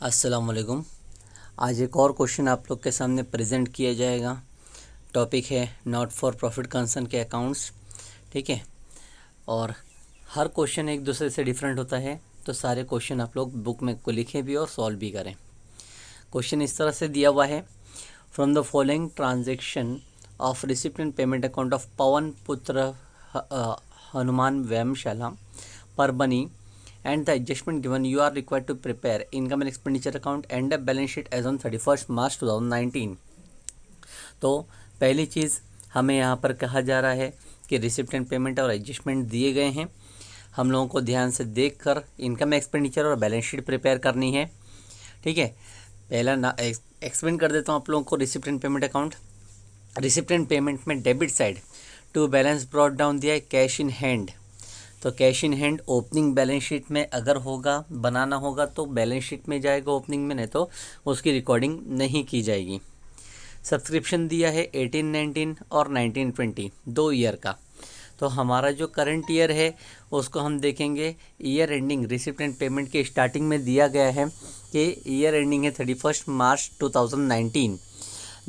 अस्सलाम वालेकुम। आज एक और क्वेश्चन आप लोग के सामने प्रेजेंट किया जाएगा। टॉपिक है नॉट फॉर प्रॉफिट कंसर्न के अकाउंट्स। ठीक है, और हर क्वेश्चन एक दूसरे से डिफरेंट होता है, तो सारे क्वेश्चन आप लोग बुक में को लिखें भी और सॉल्व भी करें। क्वेश्चन इस तरह से दिया हुआ है, from the following transaction of receipts and payment account of Pawan Putra Hanuman व्यायामशाला Parbhani and the adjustment given, you are required to prepare income and expenditure account and a balance sheet as on 31st March 2019। तो पहली चीज़ हमें यहाँ पर कहा जा रहा है कि रिसिप्टेंट पेमेंट और एडजस्टमेंट दिए गए हैं, हम लोगों को ध्यान से देखकर इनकम एक्सपेंडिचर और बैलेंस शीट प्रिपेयर करनी है। ठीक है, पहला ना एक्सप्लेन कर देता हूँ आप लोगों को receipts and payment account. Receipts and payment में debit side to balance brought down दिया है कैश इन हैंड। तो cash in hand opening balance sheet में अगर होगा, बनाना होगा तो बैलेंस शीट में जाएगा ओपनिंग में, नहीं तो उसकी रिकॉर्डिंग नहीं की जाएगी। सब्सक्रिप्शन दिया है 18-19 और 19-20 2 ईयर का। तो हमारा जो करंट ईयर है उसको हम देखेंगे, ईयर एंडिंग रिसिप्टेंट पेमेंट के स्टार्टिंग में दिया गया है कि ईयर एंडिंग है 31 मार्च 2019।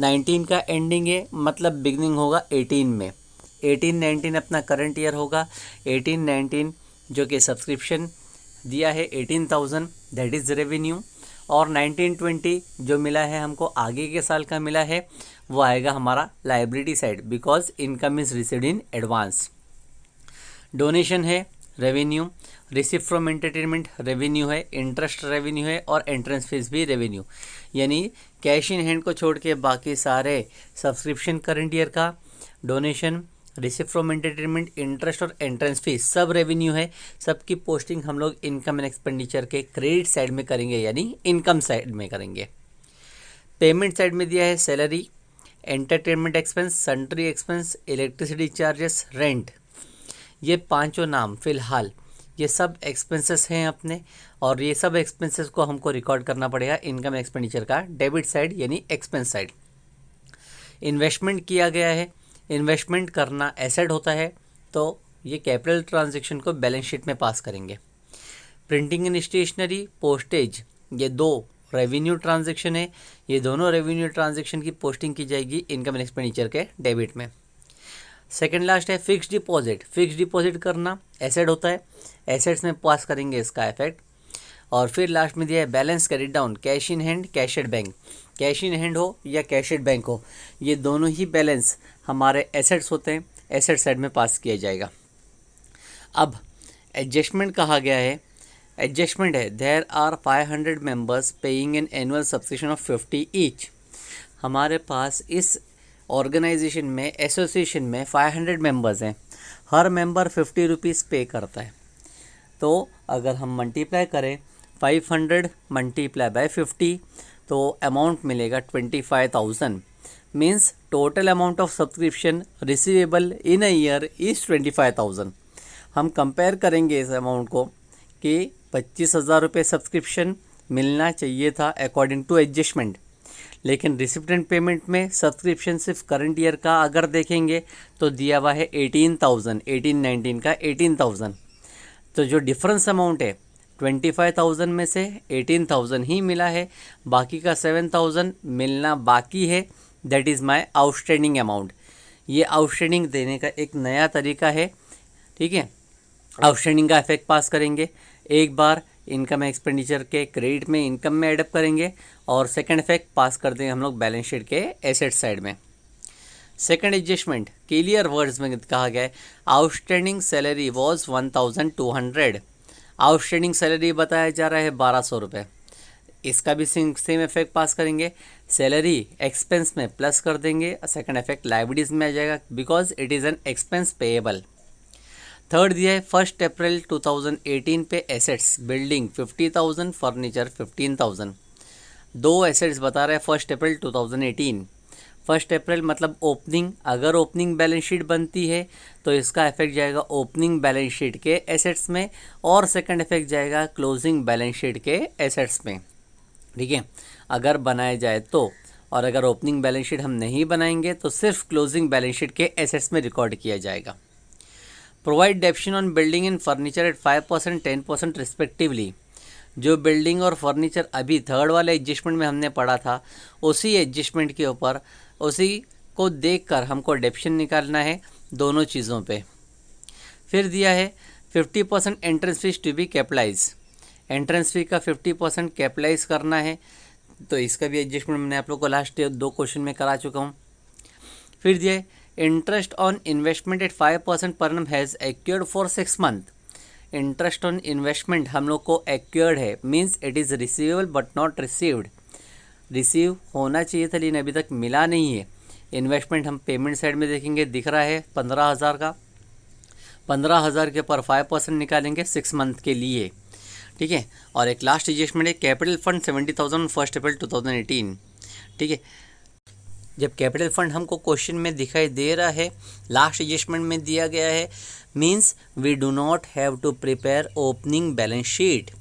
19 का एंडिंग है, मतलब बिगनिंग होगा 18 में। 18-19 अपना करंट ईयर होगा। 18-19 जो कि सब्सक्रिप्शन दिया है 18,000, दैट इज़ रेवेन्यू। और 19-20 जो मिला है हमको आगे के साल का मिला है, वो आएगा हमारा liability side, because income is received in advance. Donation है revenue, receive from entertainment revenue है, इंटरेस्ट रेवेन्यू है और एंट्रेंस फीस भी रेवेन्यू। यानी कैश इन हैंड को छोड़ के बाकी सारे सब्सक्रिप्शन करंट ईयर का, donation, receive from entertainment, interest और एंट्रेंस फीस सब रेवेन्यू है। सबकी पोस्टिंग हम लोग इनकम एंड एक्सपेंडिचर के क्रेडिट साइड में करेंगे, यानी इनकम साइड में करेंगे। पेमेंट साइड में दिया है salary, entertainment expense, sundry expense, electricity charges, rent. ये पांचों नाम फिलहाल ये सब एक्सपेंसेस हैं अपने, और ये सब एक्सपेंसेस को हमको रिकॉर्ड करना पड़ेगा इनकम एक्सपेंडिचर का डेबिट साइड यानी एक्सपेंस साइड। इन्वेस्टमेंट किया गया है, इन्वेस्टमेंट करना एसेट होता है, तो ये कैपिटल ट्रांजैक्शन को बैलेंस शीट में पास करेंगे। प्रिंटिंग एंड स्टेशनरी, पोस्टेज, ये 2 रेवेन्यू ट्रांजैक्शन है, ये दोनों रेवेन्यू ट्रांजैक्शन की पोस्टिंग की जाएगी इनकम एंड एक्सपेंडिचर के डेबिट में। सेकंड लास्ट है फिक्स डिपॉजिट। फिक्स डिपॉजिट करना एसेट होता है, एसेट्स में पास करेंगे इसका इफेक्ट। और फिर लास्ट में दिया है balance carry down, cash in hand, cash at bank. Cash in hand हो या कैश एट बैंक हो, ये दोनों ही बैलेंस हमारे एसेट्स होते हैं, एसेट साइड में पास किया जाएगा। अब एडजस्टमेंट कहा गया है, एडजस्टमेंट है there are 500 members paying an annual subscription of 50 each. हमारे पास इस ऑर्गेनाइजेशन में, एसोसिएशन में 500 मेंबर्स हैं, हर मेंबर 50 रुपीज़ पे करता है। तो अगर हम मल्टीप्लाई करें 500 मल्टीप्लाई बाय 50 तो अमाउंट मिलेगा 25,000। Means total amount of subscription receivable in a year is 25,000। हम कंपेयर करेंगे इस अमाउंट को कि 25,000 रुपये सब्सक्रिप्शन मिलना चाहिए था अकॉर्डिंग टू एडजस्टमेंट, लेकिन रिसिप्टेंट पेमेंट में सब्सक्रिप्शन सिर्फ करंट ईयर का अगर देखेंगे तो दिया हुआ है 18,000, 18-19 का 18,000। तो जो डिफरेंस अमाउंट है 25,000 में से 18,000 ही मिला है, बाकी का 7,000 मिलना बाकी है, that is my outstanding amount. ये आउटस्टैंडिंग देने का एक नया तरीका है। ठीक है, आउटस्टैंडिंग का इफेक्ट पास करेंगे, एक बार इनकम एक्सपेंडिचर के क्रेडिट में इनकम में एडअप करेंगे, और सेकंड इफेक्ट पास कर देंगे हम लोग बैलेंस शीट के एसेट साइड में। सेकंड एडजस्टमेंट क्लियर वर्ड्स में कहा गया है, outstanding salary was 1,200। Outstanding salary बताया जा रहा है 1,200 रुपये। इसका भी सेम इफेक्ट पास करेंगे, सैलरी एक्सपेंस में प्लस कर देंगे, सेकंड इफेक्ट लाइबिलिटीज में आ जाएगा because it is an expense payable. Third दिया है 1 अप्रैल 2018 पे एसेट्स, बिल्डिंग 50,000, फर्नीचर 15,000। 2 एसेट्स बता रहे हैं 1 अप्रैल 2018। 1 अप्रैल मतलब ओपनिंग, अगर ओपनिंग बैलेंस शीट बनती है तो इसका इफेक्ट जाएगा ओपनिंग बैलेंस शीट के एसेट्स में, और सेकंड इफेक्ट जाएगा क्लोजिंग बैलेंस शीट के एसेट्स में। ठीक है, अगर बनाया जाए तो, और अगर ओपनिंग बैलेंस शीट हम नहीं बनाएंगे तो सिर्फ क्लोजिंग बैलेंस शीट के एसेट्स में रिकॉर्ड किया जाएगा। Provide depreciation on building and furniture at 5%, 10% respectively. जो बिल्डिंग और फर्नीचर अभी थर्ड वाले एडजस्टमेंट में हमने पढ़ा था, उसी एडजस्टमेंट के ऊपर उसी को देखकर हमको डेप्शन निकालना है दोनों चीज़ों पे। फिर दिया है 50% entrance fees to be capitalise, entrance fee का 50% कैपिटलाइज करना है, तो इसका भी एडजस्टमेंट मैंने आप लोग को लास्ट 2 क्वेश्चन में करा चुका हूँ। फिर दिया है इंटरेस्ट ऑन इन्वेस्टमेंट एट 5% पर annum has accrued for 6 month. Interest on investment हम लोग को एक्योर्ड है, means it is receivable but not received. Receive होना चाहिए था लेकिन अभी तक मिला नहीं है। इन्वेस्टमेंट हम पेमेंट साइड में देखेंगे, दिख रहा है 15,000 का, 15,000 के ऊपर 5% निकालेंगे 6 मंथ के लिए, ठीक है। और एक लास्ट एडजस्टमेंट है कैपिटल फंड 70,000 1 अप्रैल 2018, ठीक है। जब कैपिटल फंड हमको क्वेश्चन में दिखाई दे रहा है, लास्ट एडजस्टमेंट में दिया गया है, means we do not have to prepare opening balance sheet.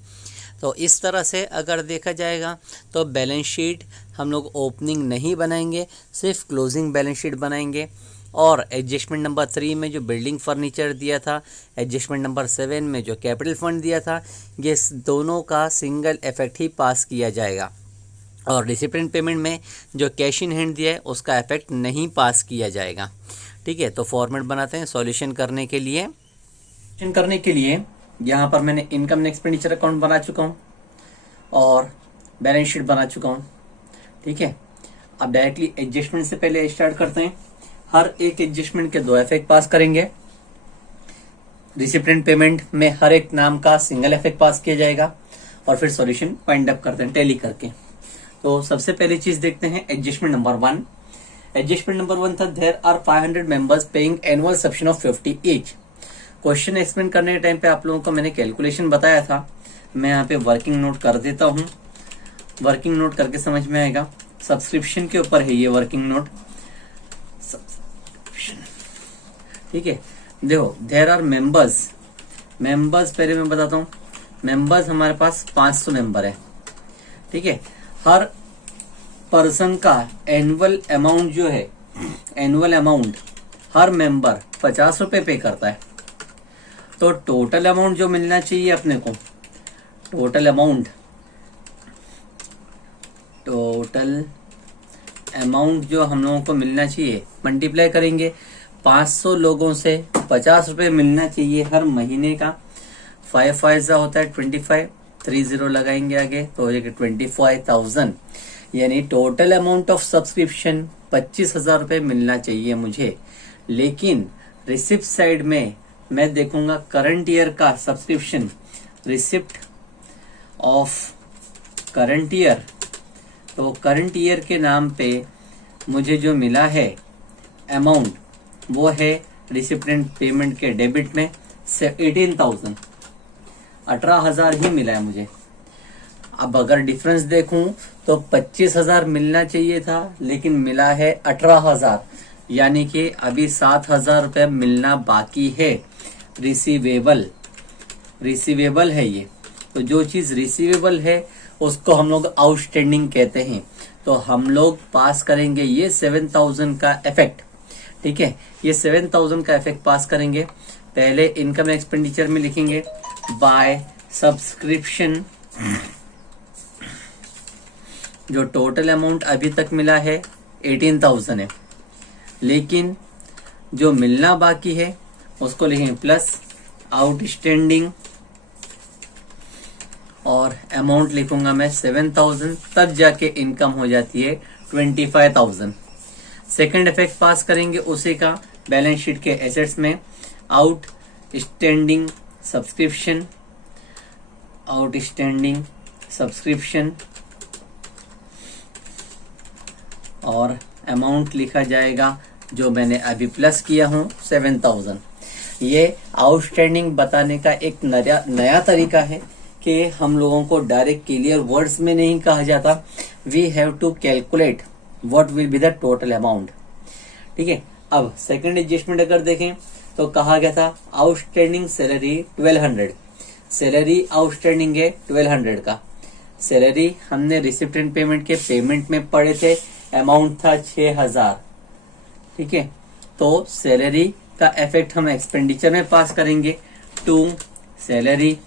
तो इस तरह से अगर देखा जाएगा तो बैलेंस शीट हम लोग ओपनिंग नहीं बनाएंगे, सिर्फ क्लोजिंग बैलेंस शीट बनाएंगे। और एडजस्टमेंट नंबर 3 में जो बिल्डिंग फर्नीचर दिया था, एडजस्टमेंट नंबर 7 में जो कैपिटल फंड दिया था, ये दोनों का सिंगल इफेक्ट ही पास किया जाएगा। और डिसिप्लिन पेमेंट में जो कैश इन हैंड दिया है उसका इफेक्ट नहीं पास किया जाएगा, ठीक है। तो फॉर्मेट बनाते हैं सॉल्यूशन करने के लिए। यहाँ पर मैंने इनकम एंड एक्सपेंडिचर अकाउंट बना चुका हूँ और बैलेंस शीट बना चुका हूँ, ठीक है। अब डायरेक्टली एडजस्टमेंट से पहले स्टार्ट करते हैं। हर एक एडजस्टमेंट के 2 इफेक्ट पास करेंगे। डिसिप्लिन पेमेंट में हर एक नाम का सिंगल इफेक्ट पास किया जाएगा और फिर सॉल्यूशन फाइंड अप करते हैं टैली करके। तो सबसे पहली चीज देखते हैं एडजस्टमेंट नंबर 1। एडजस्टमेंट नंबर 1 था there are 500 members paying annual subscription of 50 each. Question explain करने के टाइम पे आप लोगों को मैंने कैलकुलेशन बताया था, मैं यहाँ पे वर्किंग नोट कर देता हूँ, वर्किंग नोट करके समझ में आएगा। सब्सक्रिप्शन के ऊपर है ये वर्किंग नोट, सब्सक्रिप्शन, ठीक है। देखो देयर आर मेंबर्स पहले मैं बताता हूँ। मेंबर्स हमारे पास 500 मेंबर है, ठीक है। हर पर्सन का एनुअल अमाउंट जो है, एनुअल अमाउंट हर मेंबर 50 रुपए पे करता है। तो टोटल अमाउंट जो मिलना चाहिए अपने को, टोटल अमाउंट जो हम लोगों को मिलना चाहिए, मल्टीप्लाई करेंगे 500 लोगों से 50 रुपए मिलना चाहिए हर महीने का। 5 5 होता है 25, 30 लगाएंगे आगे तो हो जाएगा 25,000, यानी टोटल अमाउंट ऑफ सब्सक्रिप्शन 25,000 रुपए मिलना चाहिए मुझे। लेकिन रिसिप्ट साइड में मैं देखूंगा करंट ईयर का subscription, receipt of current year, तो करंट ईयर के नाम पे मुझे जो मिला है अमाउंट वो है रिसिप्टेंट पेमेंट के डेबिट में से 18,000, 18,000 ही मिला है मुझे। अब अगर डिफरेंस देखूं तो 25,000 मिलना चाहिए था लेकिन मिला है 18,000, यानी कि अभी 7,000 रुपये मिलना बाकी है। रिसीवेबल है ये। तो जो चीज रिसीवेबल है उसको हम लोग आउटस्टैंडिंग कहते हैं। तो हम लोग पास करेंगे ये 7,000 का इफेक्ट, ठीक है। ये 7,000 का इफेक्ट पास करेंगे। पहले इनकम एक्सपेंडिचर में लिखेंगे बाय सब्सक्रिप्शन, जो टोटल अमाउंट अभी तक मिला है 18,000 है, लेकिन जो मिलना बाकी है उसको लिखेंगे प्लस आउटस्टैंडिंग और अमाउंट लिखूंगा मैं 7,000, तब जाके इनकम हो जाती है 25,000। सेकंड इफेक्ट पास करेंगे उसी का बैलेंस शीट के एसेट्स में, आउटस्टैंडिंग सब्सक्रिप्शन और अमाउंट लिखा जाएगा जो मैंने अभी प्लस किया हूं 7,000। ये आउटस्टैंडिंग बताने का एक नया तरीका है कि हम लोगों को डायरेक्ट क्लियर वर्ड्स में नहीं कहा जाता, we have to calculate what will be the total amount, ठीक है। अब सेकंड एडजस्टमेंट अगर देखें तो कहा गया था आउटस्टैंडिंग सैलरी 1200, सैलरी आउटस्टैंडिंग है 1200 का। सैलरी हमने रिसिप्ट एंड पेमेंट के पेमेंट में पढ़े थे, अमाउंट था 6,000, ठीक है। तो सैलरी का इफेक्ट हम एक्सपेंडिचर में पास करेंगे टू सैलरी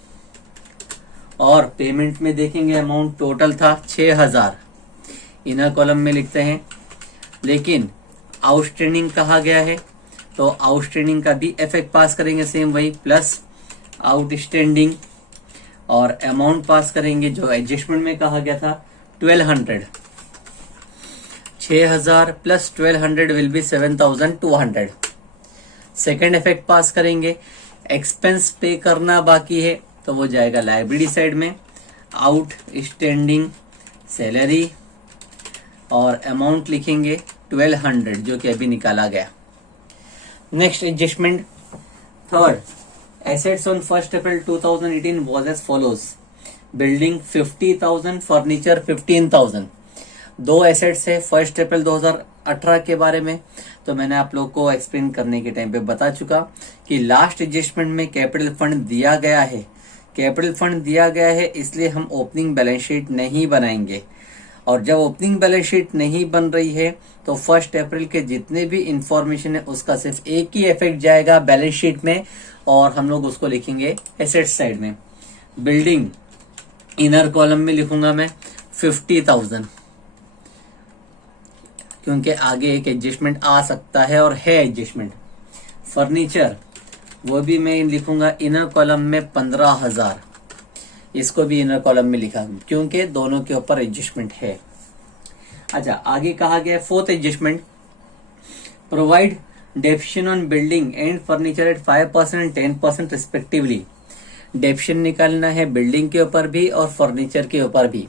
और पेमेंट में देखेंगे अमाउंट टोटल था 6000, इनर कॉलम में लिखते हैं। लेकिन आउटस्टैंडिंग कहा गया है तो आउटस्टैंडिंग का भी इफेक्ट पास करेंगे, सेम वही प्लस आउटस्टैंडिंग, और अमाउंट पास करेंगे जो एडजस्टमेंट में कहा गया था 1200। 6000 plus 1200 will be 7200। Second effect pass करेंगे, एक्सपेंस पे करना बाकी है तो वो जाएगा लाइबिलिटी साइड में, आउटस्टैंडिंग सैलरी, और अमाउंट लिखेंगे 1200 जो कि अभी निकाला गया। Next adjustment third, assets on 1 April 2018 was as follows. Building 50,000, furniture 15,000। दो एसेट्स है 1 अप्रैल 2018 के बारे में, तो मैंने आप लोग को एक्सप्लेन करने के टाइम पे बता चुका कि लास्ट एडजस्टमेंट में कैपिटल फंड दिया गया है। कैपिटल फंड दिया गया है इसलिए हम ओपनिंग बैलेंस शीट नहीं बनाएंगे, और जब ओपनिंग बैलेंस शीट नहीं बन रही है तो 1 अप्रैल के जितने भी इंफॉर्मेशन है उसका सिर्फ एक ही इफेक्ट जाएगा बैलेंस शीट में, और हम लोग उसको लिखेंगे एसेट साइड में। बिल्डिंग इनर कॉलम में लिखूंगा मैं 50,000, क्योंकि आगे एक एडजस्टमेंट आ सकता है और है एडजस्टमेंट। फर्नीचर वो भी मैं लिखूंगा इनर कॉलम में 15,000, इसको भी इनर कॉलम में लिखा क्योंकि दोनों के ऊपर एडजस्टमेंट है। अच्छा, आगे कहा गया fourth adjustment, provide depreciation on building and furniture at 5% and 10% respectively. Depreciation निकालना है बिल्डिंग के ऊपर भी और फर्नीचर के ऊपर भी।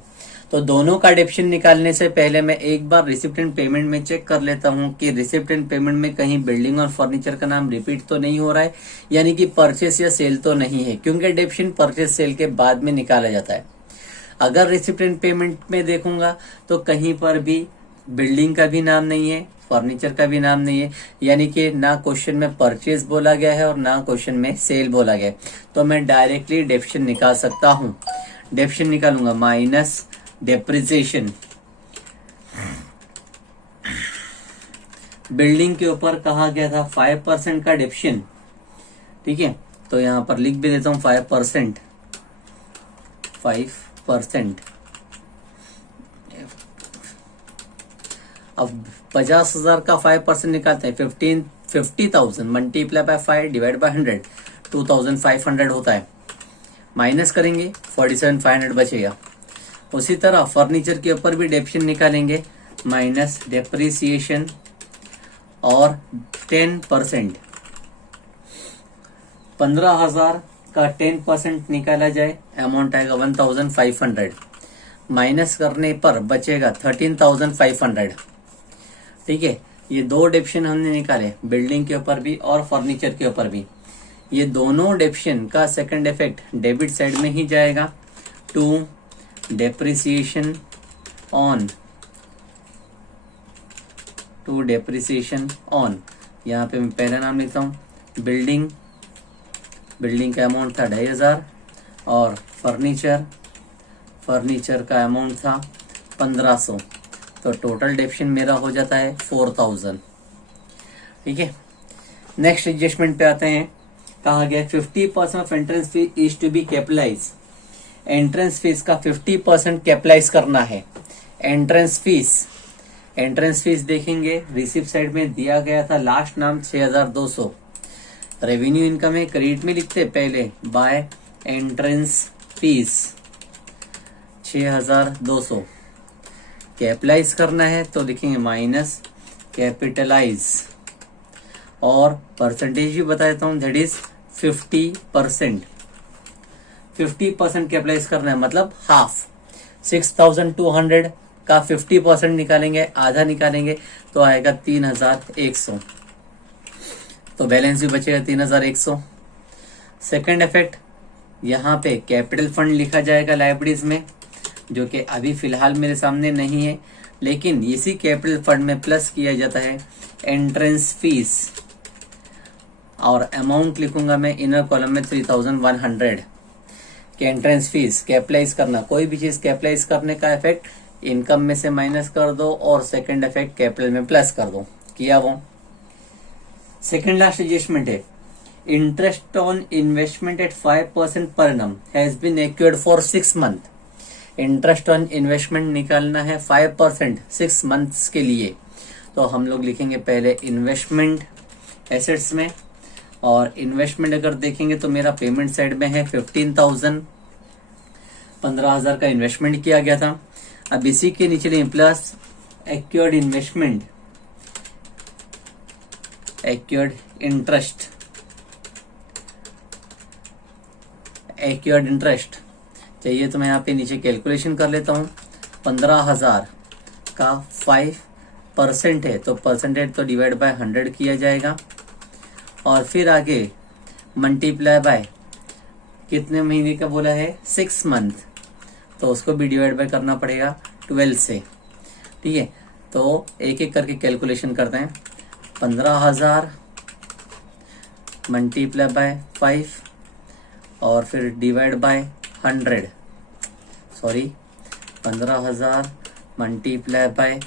तो दोनों का डेप्शन निकालने से पहले मैं एक बार रिसिप्ट एंड पेमेंट में चेक कर लेता हूं कि रिसिप्ट एंड पेमेंट में कहीं बिल्डिंग और फर्नीचर का नाम रिपीट तो नहीं हो रहा है, यानी कि परचेस या सेल तो नहीं है, क्योंकि डेप्शन परचेस सेल के बाद में निकाला जाता है। अगर रिसिप्ट एंड पेमेंट में देखूंगा तो कहीं पर भी बिल्डिंग का भी नाम नहीं है, फर्नीचर का भी नाम नहीं है, यानी कि ना क्वेश्चन में परचेज बोला गया है और ना क्वेश्चन में सेल बोला गया है, तो मैं डायरेक्टली डेप्शन निकाल सकता हूं। डेप्शन निकालूंगा माइनस डेप्रिसिएशन। बिल्डिंग के ऊपर कहा गया था 5% का डेप्शन, ठीक है, तो यहां पर लिख भी देता हूं 5%। अब 50,000 का 5% निकालते हैं, 50,000 मल्टीप्लाई बाय 5 डिवाइड बाय 100, 2,500 होता है। माइनस करेंगे 47,500 बचेगा। उसी तरह फर्नीचर के ऊपर भी डेप्शन निकालेंगे, माइनस डेप्रिसिएशन और 10%। 15,000 का 10% निकाला जाए, अमाउंट आएगा 1,500। माइनस करने पर बचेगा 13,500। ठीक है, ये दो डेप्शन हमने निकाले, बिल्डिंग के ऊपर भी और फर्नीचर के ऊपर भी। ये दोनों डेप्शन का सेकंड इफेक्ट डेबिट साइड में ही जाएगा, टू डेप्रिसिएशन ऑन। यहाँ पे मैं पहला नाम लिखता हूँ, बिल्डिंग का अमाउंट था 2,500 और फर्नीचर का अमाउंट था 1,500, तो टोटल डेप्शन मेरा हो जाता है 4,000। ठीक है, नेक्स्ट एडजस्टमेंट पे आते हैं। कहा गया 50% of entrance fee is to be capitalise. Entrance fees का 50% कैपिटलाइज करना है। एंट्रेंस फीस देखेंगे, रिसिप्ट साइड में दिया गया था लास्ट नाम 6,200। रेवेन्यू इनकम है, क्रेडिट में लिखते पहले बाय एंट्रेंस फीस 6,200। कैपिटलाइज करना है तो लिखेंगे माइनस कैपिटलाइज, और परसेंटेज भी बता देता हूं, दैट इज 50%। 50% कैपिटलाइज करना है मतलब हाफ। 6,200 का 50% निकालेंगे, आधा निकालेंगे तो आएगा 3,100, तो बैलेंस भी बचेगा 3,100। सेकंड इफेक्ट, यहाँ पे कैपिटल फंड लिखा जाएगा लाइब्रेरीज में, जो कि अभी फिलहाल मेरे सामने नहीं है, लेकिन इसी कैपिटल फंड में प्लस किया जाता है एंट्रेंस फीस, और अमाउंट लिखूंगा मैं इनर कॉलम में 3,100 के एंट्रेंस फीस। कैपिटलाइज करना, कोई भी चीज कैपिटलाइज करने का इफेक्ट इनकम में से माइनस कर दो और सेकंड इफेक्ट कैपिटल में प्लस कर दो, किया वो। सेकंड लास्ट एडजस्टमेंट है इंटरेस्ट ऑन इन्वेस्टमेंट एट 5% पर annum has been accrued for 6 month. Interest on investment निकालना है 5% 6 मंथ्स के लिए, तो हम लोग लिखेंगे पहले इन्वेस्टमेंट एसेट्स में, और इन्वेस्टमेंट अगर देखेंगे तो मेरा पेमेंट साइड में है 15,000, 15,000 का इन्वेस्टमेंट किया गया था। अब इसी के नीचे नहीं plus एक्योर्ड investment, एक्योर्ड interest, accrued interest चाहिए तो मैं यहाँ पे नीचे कैलकुलेशन कर लेता हूँ। 15,000 का 5% है तो परसेंटेज तो डिवाइड बाय 100 किया जाएगा, और फिर आगे मल्टीप्लाई बाय कितने महीने का बोला है 6 मंथ, तो उसको भी डिवाइड बाय करना पड़ेगा 12 से। ठीक है, तो एक एक करके कैलकुलेशन करते हैं। 15,000 मल्टीप्लाई बाय 5 और फिर divide by 100, sorry 15,000 multiply by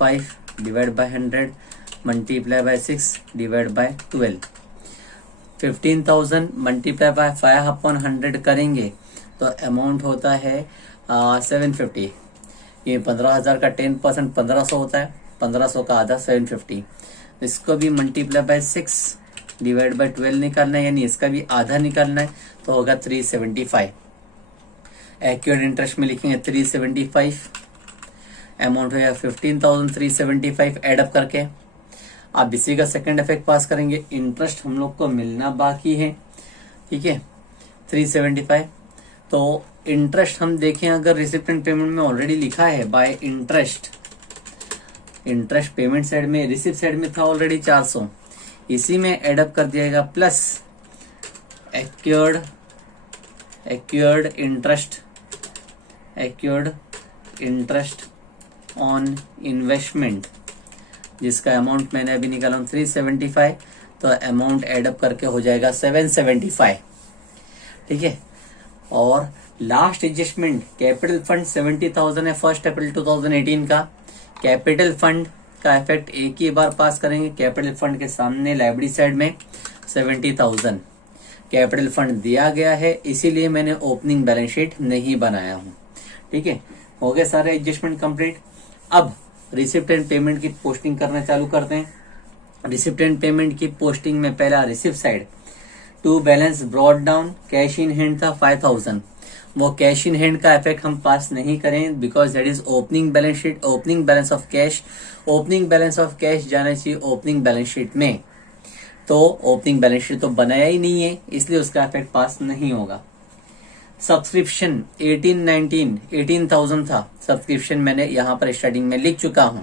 5 divide by 100 multiply by 6 divide by 12। 15,000 multiply by 5 upon 100 करेंगे तो अमाउंट होता है 750। ये 15,000 का 10% 1500 होता है, 1500 का आधा 750। इसको भी मल्टीप्लाई बाय 6 डिवाइड बाय 12 निकालना है, यानी इसका भी आधा निकालना है, तो होगा 375। एक्यूर्ड इंटरेस्ट में लिखेंगे 375, अमाउंट होगा 15,375 एडअप करके। अब इसी का सेकंड इफेक्ट पास करेंगे, इंटरेस्ट हम लोग को मिलना बाकी है। ठीक है, 375, तो इंटरेस्ट हम देखें अगर रिसिप्ट एंड पेमेंट में ऑलरेडी लिखा है bye interest, interest payment side में, रिसिप्ट साइड में था ऑलरेडी 400, इसी में एडअप कर दिया जाएगा plus accrued interest, accrued interest on investment, जिसका अमाउंट मैंने अभी निकाला 375, तो अमाउंट एडअप करके हो जाएगा 775। ठीक है, और लास्ट एडजस्टमेंट कैपिटल फंड 70,000 है 1 अप्रैल 2018 का। कैपिटल फंड का इफेक्ट एक ही बार पास करेंगे, कैपिटल फंड के सामने लायबिलिटी साइड में 70,000 कैपिटल फंड दिया गया है, इसीलिए मैंने ओपनिंग बैलेंस शीट नहीं बनाया हूं। ठीक है, हो गए सारे एडजस्टमेंट कंप्लीट। अब रिसिप्ट एंड पेमेंट की पोस्टिंग करना चालू करते हैं। रिसिप्ट एंड पेमेंट की पोस्टिंग में पहला receipt side to balance brought down, cash in hand था 5,000, वो कैश इन हैंड का इफेक्ट हम पास नहीं करें because that is opening balance sheet, opening balance of cash, opening balance of cash जाना चाहिए ओपनिंग बैलेंस शीट में, तो ओपनिंग बैलेंस शीट तो बनाया ही नहीं है, इसलिए उसका इफेक्ट पास नहीं होगा। सब्सक्रिप्शन 18,000 था, सब्सक्रिप्शन मैंने यहाँ पर स्टार्टिंग में लिख चुका हूं,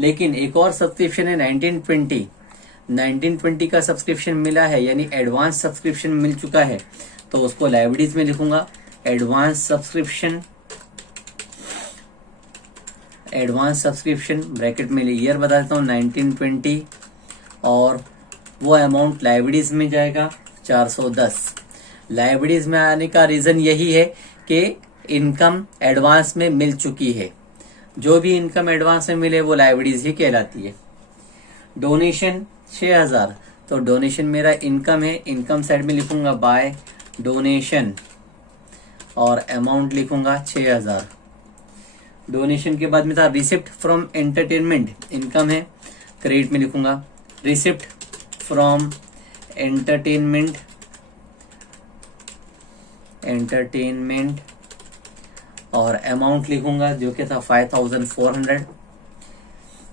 लेकिन एक और सब्सक्रिप्शन है 1920 का सब्सक्रिप्शन मिला है, यानी एडवांस सब्सक्रिप्शन मिल चुका है, तो उसको लायबिलिटीज में लिखूंगा एडवांस सब्सक्रिप्शन ब्रैकेट में ईयर बता देता हूँ 1920, और वो अमाउंट लायबिलिटीज में जाएगा 410। लायबिलिटीज में आने का रीजन यही है कि इनकम एडवांस में मिल चुकी है, जो भी इनकम एडवांस में मिले वो लायबिलिटीज ही कहलाती है। डोनेशन 6,000, तो डोनेशन मेरा इनकम है, इनकम साइड में लिखूंगा बाय डोनेशन और अमाउंट लिखूंगा 6,000। डोनेशन के बाद में था रिसिप्ट फ्रॉम एंटरटेनमेंट, इनकम है, क्रेडिट में लिखूंगा रिसिप्ट फ्रॉम एंटरटेनमेंट और अमाउंट लिखूंगा जो कि था 5,400।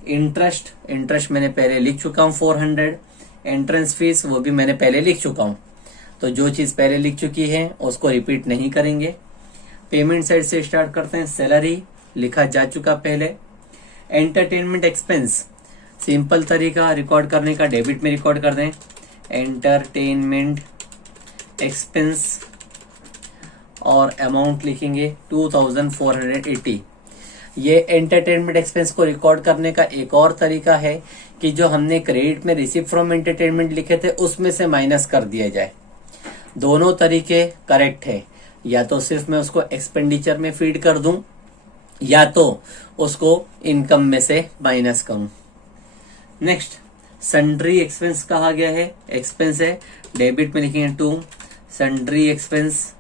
इंटरेस्ट मैंने पहले लिख चुका हूं 400, एंट्रेंस फीस वो भी मैंने पहले लिख चुका हूं, तो जो चीज पहले लिख चुकी है उसको रिपीट नहीं करेंगे। पेमेंट साइड से स्टार्ट करते हैं, सैलरी लिखा जा चुका पहले। एंटरटेनमेंट एक्सपेंस सिंपल तरीका रिकॉर्ड करने का, डेबिट में रिकॉर्ड कर दें एंटरटेनमेंट एक्सपेंस और अमाउंट लिखेंगे 2,480। ये एंटरटेनमेंट एक्सपेंस को रिकॉर्ड करने का एक और तरीका है कि जो हमने क्रेडिट में रिसीव फ्रॉम एंटरटेनमेंट लिखे थे उसमें से माइनस कर दिया जाए। दोनों तरीके करेक्ट है, या तो सिर्फ मैं उसको एक्सपेंडिचर में फीड कर दूं या तो उसको इनकम में से माइनस करूं। नेक्स्ट सन्ड्री एक्सपेंस कहा गया है, एक्सपेंस है, डेबिट में लिखेंगे टू सन्ड्री एक्सपेंस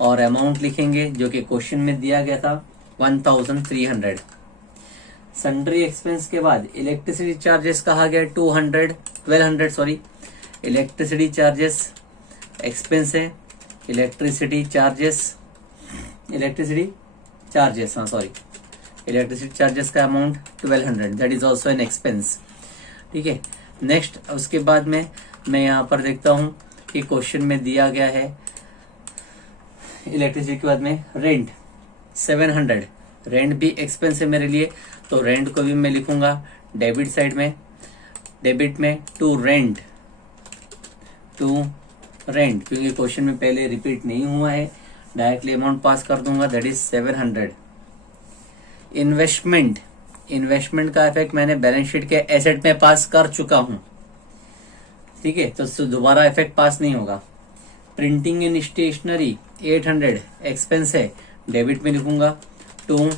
और अमाउंट लिखेंगे जो कि क्वेश्चन में दिया गया था 1300। सन्ड्री एक्सपेंस के बाद इलेक्ट्रिसिटी चार्जेस कहा गया 1200 सॉरी, इलेक्ट्रिसिटी चार्जेस एक्सपेंस है, इलेक्ट्रिसिटी चार्जेस हाँ सॉरी, इलेक्ट्रिसिटी चार्जेस का amount 1200, that is also an expense. ठीक है, नेक्स्ट उसके बाद में मैं यहाँ पर देखता हूँ कि क्वेश्चन में दिया गया है इलेक्ट्रिसिटी के बाद में रेंट 700, रेंट भी एक्सपेंस है मेरे लिए, तो रेंट को भी मैं लिखूंगा डेबिट साइड में, डेबिट में टू रेंट क्योंकि क्वेश्चन में पहले रिपीट नहीं हुआ है, डायरेक्टली अमाउंट पास कर दूंगा, दैट इज 700। इन्वेस्टमेंट का इफेक्ट मैंने बैलेंस शीट के एसेट में पास कर चुका हूं, ठीक है, तो दोबारा इफेक्ट पास नहीं होगा। प्रिंटिंग एंड स्टेशनरी 800 एक्सपेंस है, डेबिट में लिखूंगा टू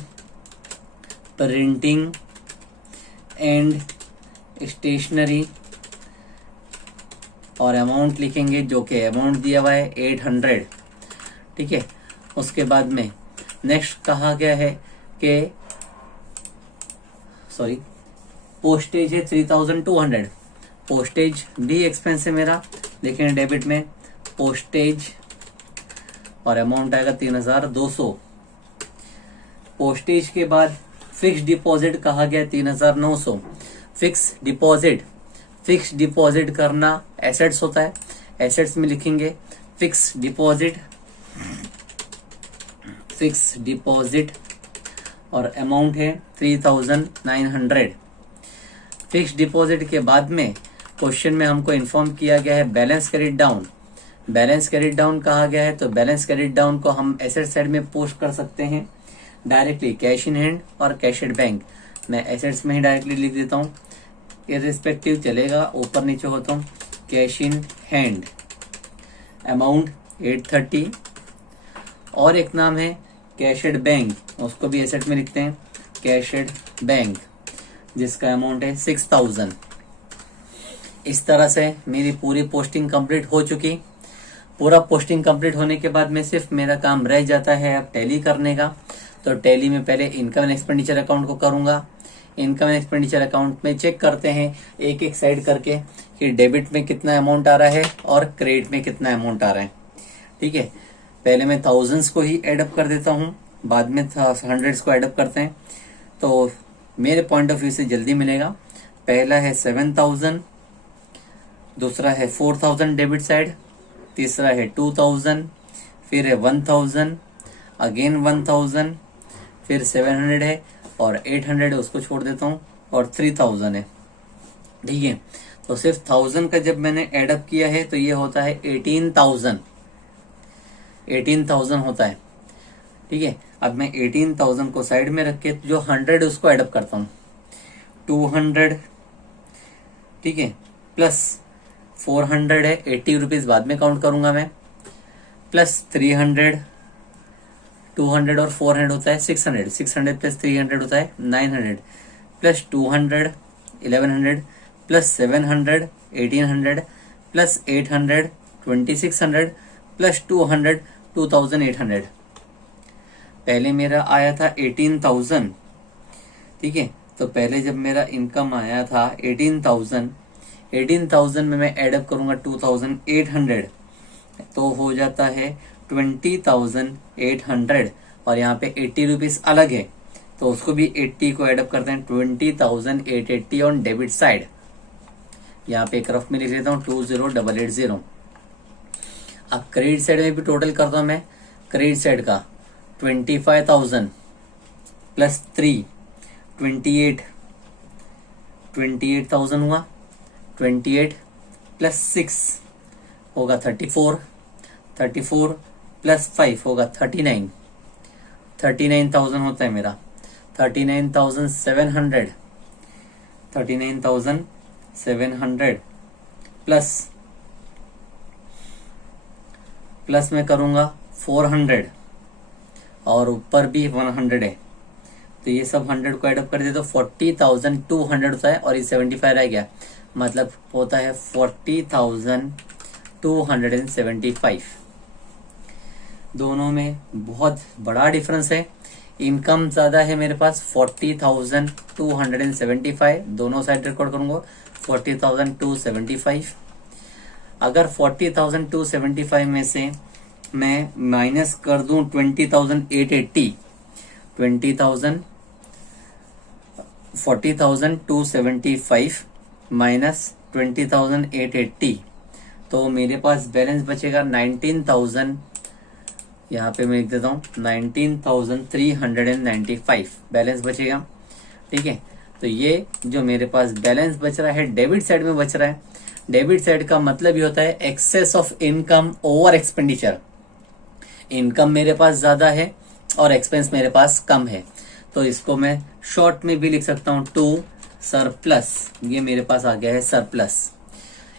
प्रिंटिंग एंड स्टेशनरी और अमाउंट लिखेंगे जो कि अमाउंट दिया हुआ है 800। ठीक है, उसके बाद में नेक्स्ट कहा गया है कि सॉरी पोस्टेज है 3200, पोस्टेज भी एक्सपेंस है मेरा, लेकिन डेबिट में पोस्टेज और अमाउंट आएगा 3200। पोस्टेज के बाद फिक्स डिपॉजिट कहा गया 3900। फिक्स डिपॉजिट करना एसेट्स होता है, एसेट्स में लिखेंगे फिक्स डिपॉजिट और अमाउंट है 3900। फिक्स डिपॉजिट के बाद में क्वेश्चन में हमको इन्फॉर्म किया गया है बैलेंस कैरिड डाउन कहा गया है, तो बैलेंस कैरिड डाउन को हम एसेट साइड में पोस्ट कर सकते हैं डायरेक्टली, कैश इन हैंड और कैश एट बैंक। मैं एसेट्स में ही डायरेक्टली लिख देता हूँ, इररिस्पेक्टिव चलेगा, ऊपर नीचे होता हूँ। कैश इन हैंड अमाउंट 830 और एक नाम है कैश एट बैंक, उसको भी एसेट में लिखते हैं कैश एट बैंक, जिसका अमाउंट है 6000। इस तरह से मेरी पूरी पोस्टिंग कंप्लीट हो चुकी। पूरा पोस्टिंग कंप्लीट होने के बाद में सिर्फ मेरा काम रह जाता है अब टैली करने का। तो टैली में पहले इनकम एंड एक्सपेंडिचर अकाउंट को करूंगा। इनकम एंड एक्सपेंडिचर अकाउंट में चेक करते हैं एक एक साइड करके कि डेबिट में कितना अमाउंट आ रहा है और क्रेडिट में कितना अमाउंट आ रहा है। ठीक है, पहले मैं थाउजेंड्स को ही एडअप कर देता हूँ, बाद में हंड्रेड्स को एडअप करते हैं, तो मेरे पॉइंट ऑफ व्यू से जल्दी मिलेगा। पहला है 7000, दूसरा है 4000 डेबिट साइड, तीसरा है 2000, फिर है 1000, अगेन 1000, फिर 700 है और 800 है, उसको छोड़ देता हूँ, और 3000 है। ठीक है, तो सिर्फ 1000 का जब मैंने एडअप किया है तो ये होता है 18,000 होता है। ठीक है, अब मैं 18,000 को साइड में रख के जो 100 उसको एडअप करता हूँ, 200, ठीक है, प्लस 400 है, 80 रुपीज बाद में काउंट करूंगा मैं, प्लस 300, 200 और 400 होता है 600, 600 प्लस 300 होता है 900, प्लस 200 1100, प्लस 700 1800, प्लस 800 2600, प्लस 200 2800। पहले मेरा आया था 18,000। ठीक है, तो पहले जब मेरा इनकम आया था 18,000 में मैं एडअप करूंगा 2800, तो हो जाता है 20,800, और यहाँ पे 80 रुपीज अलग है, तो उसको भी 80 को एडअप करते हैं, 20,880 ऑन डेबिट साइड। यहाँ पे एक रफ में लिख लेता हूँ 20880। अब क्रेडिट साइड में भी टोटल करता हूँ मैं, क्रेडिट साइड का 25,000 प्लस 3 28,000 हुआ, 28 प्लस 6 होगा 34 प्लस 5 होगा 39,000 होता है मेरा, 39,700 प्लस मैं करूंगा 400 और ऊपर भी 100 है, तो ये सब 100 को एडअप कर दे तो 40,200 होता है और ये 75 रह गया, मतलब होता है 40,275। दोनों में बहुत बड़ा डिफरेंस है। इनकम ज्यादा है मेरे पास 40,275, दोनों साइड रिकॉर्ड करूंगा 40,275। अगर 40,275 में से मैं माइनस कर दूं 20,880, 40,275 माइनस 20,880, तो मेरे पास बैलेंस बचेगा 19,000, यहाँ पे मैं लिख देता हूँ 19,395 बैलेंस बचेगा। ठीक है, तो ये जो मेरे पास बैलेंस बच रहा है डेबिट साइड में बच रहा है। डेबिट साइड का मतलब ये होता है excess of income over expenditure. Income मेरे पास ज्यादा है और एक्सपेंस मेरे पास कम है, तो इसको मैं शॉर्ट में भी लिख सकता हूं टू सरप्लस। ये मेरे पास आ गया है surplus.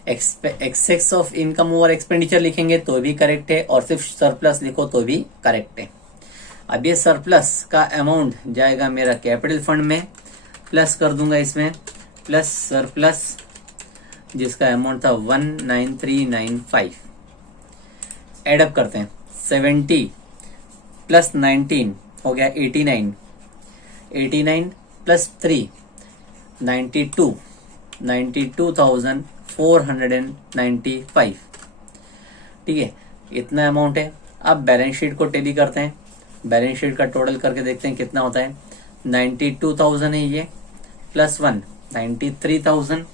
Excess of income over expenditure लिखेंगे तो भी करेक्ट है, और सिर्फ सरप्लस लिखो तो भी करेक्ट है। अब ये सरप्लस का अमाउंट जाएगा मेरा कैपिटल फंड में, प्लस कर दूंगा इसमें प्लस सरप्लस जिसका अमाउंट था 19395। एडअप करते हैं 70 प्लस 19 हो गया 89, 89 प्लस 3 92, 92,495। ठीक है, इतना अमाउंट है। अब बैलेंस शीट को टेली करते हैं, बैलेंस शीट का टोटल करके देखते हैं कितना होता है। 92,000 है ये, प्लस 1 93,000,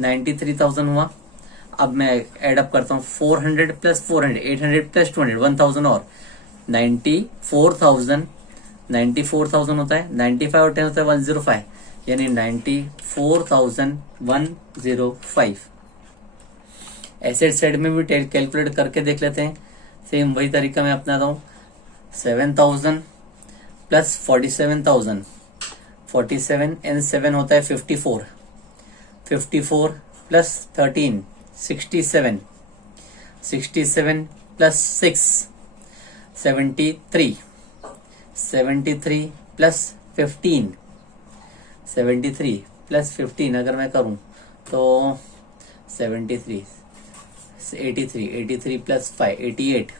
93,000 हुआ। अब मैं एडअप करता हूँ 400 प्लस 400, 800 प्लस 200, 1,000 और 94,000, 94,000 होता है। 95 और 10 होता है 105, यानी 94,105। एसेट साइड में भी कैलकुलेट करके देख लेते हैं, सेम वही तरीका मैं अपनाता हूँ। 7,000 प्लस 47,000, 47 एंड 7 होता है 54, 54 प्लस 13 67, 67 प्लस 6 73, 73 प्लस 15, 73 प्लस 15 अगर मैं करूं तो 73, 83, 83 प्लस 5 88,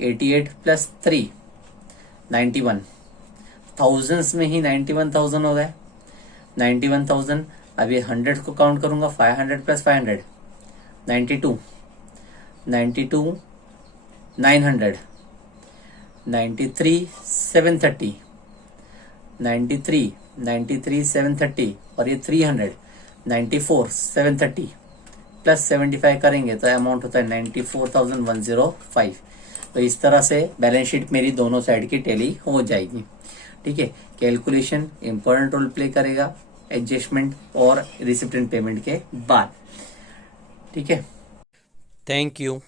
88 प्लस 3 91। थाउजेंड्स में ही 91,000 हो गए, 91,000। अब ये 100 को काउंट करूंगा, 500 प्लस 500 92, 92 900, 93 730, 93 730 और ये 300 94 730 प्लस 75 करेंगे तो अमाउंट होता है 94,105। तो इस तरह से बैलेंस शीट मेरी दोनों साइड की टैली हो जाएगी। ठीक है, कैलकुलेशन इंपॉर्टेंट रोल प्ले करेगा एडजस्टमेंट और रिसिप्ट एंड पेमेंट के बाद। ठीक है, थैंक यू।